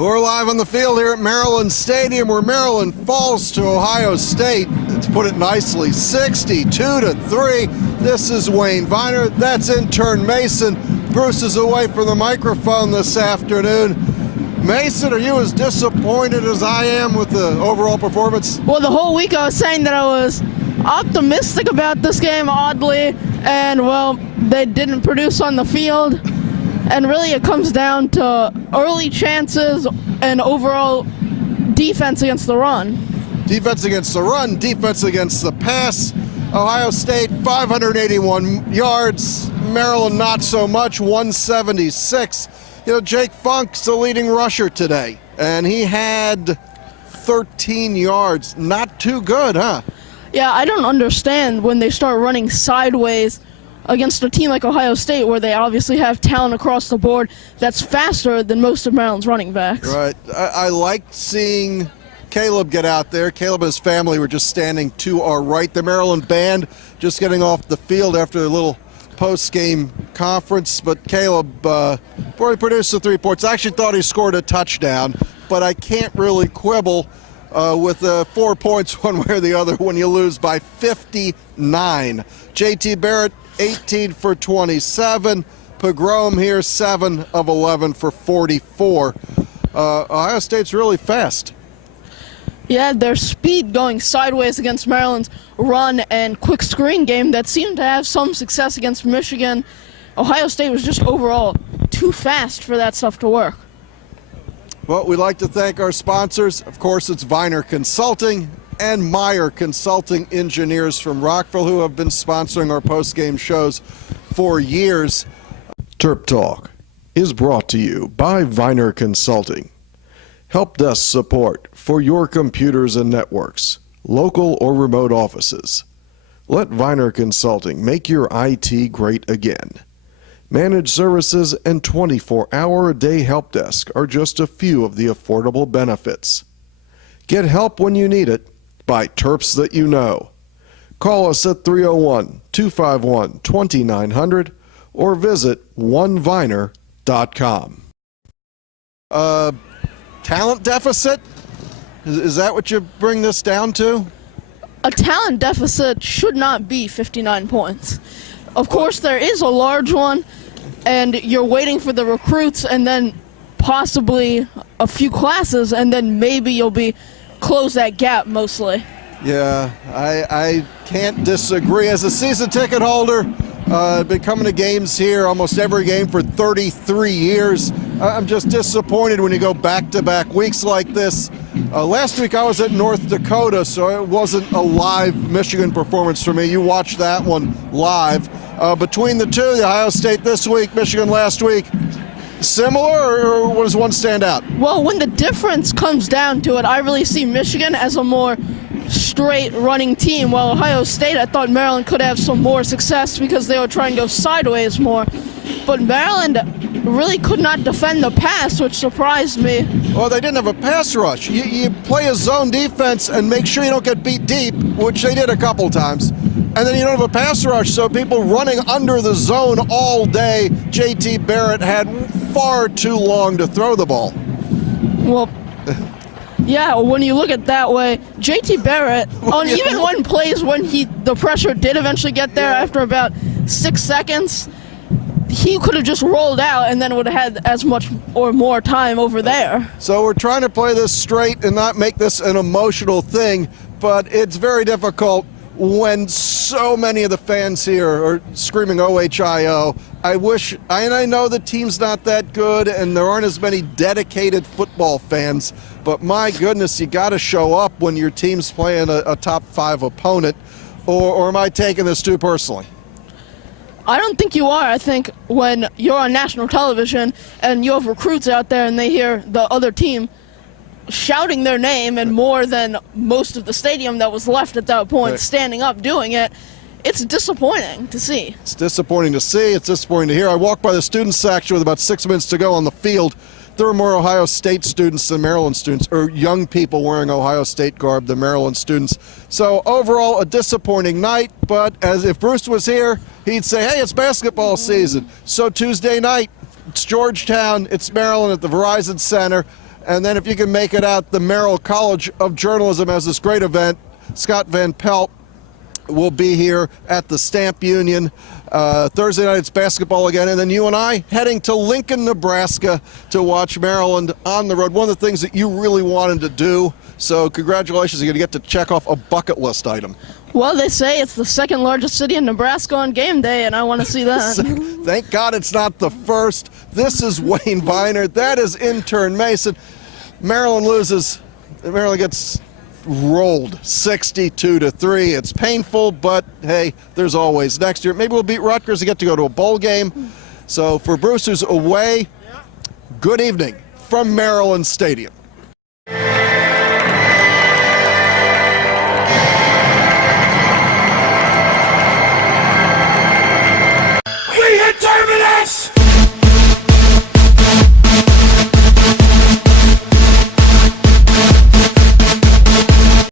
We're live on the field here at Maryland Stadium, where Maryland falls to Ohio State. To put it nicely, 62-3. This is Wayne Viner. That's Intern Mason. Bruce is away from the microphone this afternoon. Mason, are you as disappointed as I am with the overall performance? Well, the whole week I was saying that I was optimistic about this game, oddly, and, well, they didn't produce on the field. And really it comes down to early chances and overall defense against the run. Defense against the run, defense against the pass. Ohio State, 581 yards. Maryland, not so much, 176. You know, Jake Funk's the leading rusher today, and he had 13 yards. Not too good, huh? Yeah, I don't understand when they start running sideways against a team like Ohio State, where they obviously have talent across the board that's faster than most of Maryland's running backs. Right. I liked seeing Caleb get out there. Caleb and his family were just standing to our right. The Maryland band just getting off the field after a little post-game conference, but Caleb produced the 3 points. I actually thought he scored a touchdown, but I can't really quibble with 4 points one way or the other when you lose by 59. J.T. Barrett, 18 for 27. Pogrom here, 7 of 11 for 44. Ohio State's really fast. Yeah, their speed going sideways against Maryland's run and quick screen game that seemed to have some success against Michigan. Ohio State was just overall too fast for that stuff to work. Well, we'd like to thank our sponsors. Of course, it's Viner Consulting and Meyer Consulting Engineers from Rockville, who have been sponsoring our post-game shows for years. Terp Talk is brought to you by Viner Consulting. Help desk support for your computers and networks, local or remote offices. Let Viner Consulting make your IT great again. Managed services and 24-hour-a-day help desk are just a few of the affordable benefits. Get help when you need it by Terps that you know. Call us at 301-251-2900 or visit oneviner.com. Talent deficit? Is that what you bring this down to? A talent deficit should not be 59 points. Of course, there is a large one, and you're waiting for the recruits and then possibly a few classes, and then maybe you'll close that gap mostly. Yeah, I can't disagree. As a season ticket holder, been coming to games here almost every game for 33 years. I'm just disappointed when you go back-to-back weeks like this. Last week I was at North Dakota, so it wasn't a live Michigan performance for me. You watched that one live. Between the two, the Ohio State this week, Michigan last week, similar, or what does one stand out? Well, when the difference comes down to it, I really see Michigan as a more straight running team, while Ohio State, I thought Maryland could have some more success because they were trying to go sideways more. But Maryland really could not defend the pass, which surprised me. Well, they didn't have a pass rush. You play a zone defense and make sure you don't get beat deep, which they did a couple times. And then you don't have a pass rush, so people running under the zone all day. J.T. Barrett had far too long to throw the ball. Well, yeah, when you look at it that way, J.T. Barrett, even when plays when the pressure did eventually get there after about 6 seconds, he could have just rolled out and then would have had as much or more time over there. So we're trying to play this straight and not make this an emotional thing, but it's very difficult when so many of the fans here are screaming OHIO. I know the team's not that good and there aren't as many dedicated football fans, but my goodness, you got to show up when your team's playing a top 5 opponent, or am I taking this too personally? I don't think you are. I think when you're on national television and you have recruits out there and they hear the other team shouting their name and more than most of the stadium that was left at that point standing up doing it, it's disappointing to see. It's disappointing to see. It's disappointing to hear. I walked by the student section with about 6 minutes to go on the field. There were more Ohio State students than Maryland students, or young people wearing Ohio State garb than Maryland students. So overall, a disappointing night, but as if Bruce was here, he'd say, hey, it's basketball season. So Tuesday night, it's Georgetown, it's Maryland at the Verizon Center. And then if you can make it out, the Merrill College of Journalism has this great event. Scott Van Pelt will be here at the Stamp Union. Thursday night it's basketball again, and then you and I heading to Lincoln, Nebraska to watch Maryland on the road. One of the things that you really wanted to do, so congratulations, you're going to get to check off a bucket list item. Well, they say it's the second largest city in Nebraska on game day, and I want to see that. Thank God it's not the first. This is Wayne Viner. That is Intern Mason. Maryland loses. Maryland gets rolled 62-3. It's painful, but hey, there's always next year. Maybe we'll beat Rutgers and get to go to a bowl game. So for Bruce's away, good evening from Maryland Stadium. We hit Terminus!